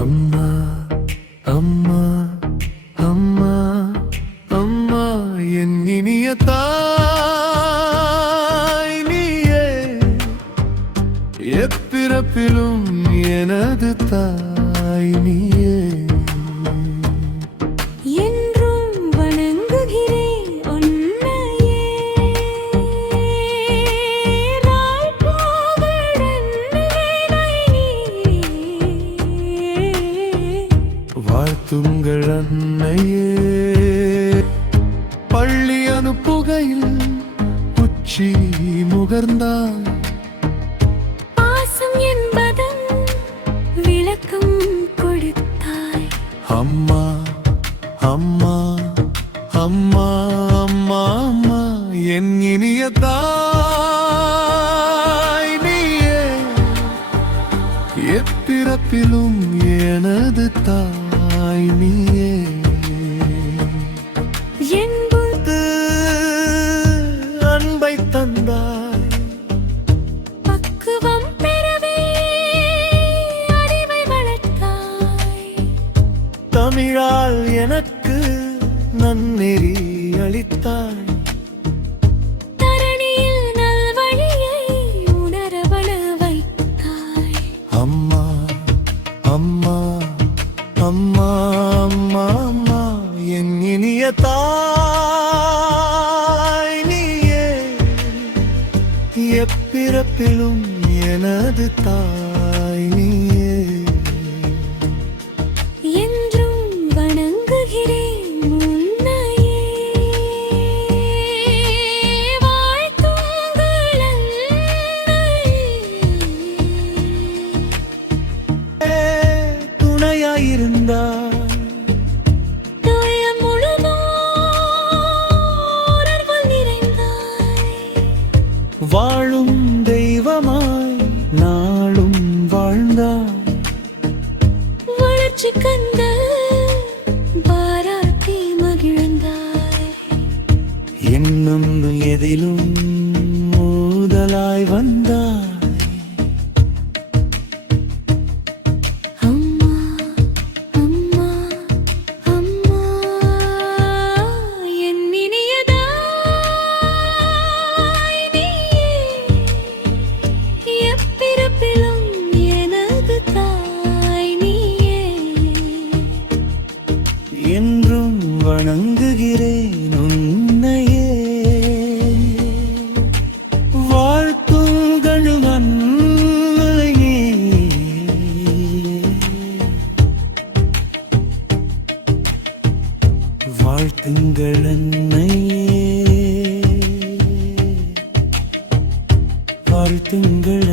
அம்மா அம்மா அம்மா அம்மா என் இனிய தாய் நீயே எப்பிறப்பிலும் எனது தாய் நீயே என்றும் வணங்குகிறேன் உன்னையே வாழ்த்துங்கள் அன்னையே பள்ளி அனுப்புகையில் உச்சி முகர்ந்தாய் பாசம் என்பதன் விளக்கம் கொடுத்தாய் அம்மா அம்மா அம்மா அம்மா அம்மா என் இனிய தாய் நீயே எப்பிறப்பிலும் எனது தாய் நீயே என்பது அன்பை தந்தாய் பக்குவம் பெறவே அறிவை வளர்த்தாய் தமிழால் எனக்கு நன்னெறி அளித்தாய் தரணியில் நல்வழியை உணர வள வைத்தாய் அம்மா அம்மா அம்மா அம்மா அம்மா என் இனிய தாய் நீயே எப்பிறப்பிலும் எனது தாய் நீயே என்றும் வணங்குகிறேன் உன்னையே வாழ்த்துங்கள் அன்னையே துணையாயிருந்தாய் துயரம் முழுதும் உணர்வால் நிறைந்தாய் வாழும் தெய்வமாய் நாளும் வாழ்ந்தாய் வளர்ச்சி கண்ட பாராட்டி மகிழ்ந்தாய் என்னும் எதிலும் முதலாய் வந்தாய் அம்மா அம்மா அம்மா என் இனிய தாய் நீயே எப்பிறப்பிலும் எனது தாய் நீயே என்றும் வணங்குகிறேன் உன்னையே வாழ்த்துங்கள் அன்னையே வாழ்த்துங்கள் அன்னையே வாழ்த்துங்கள்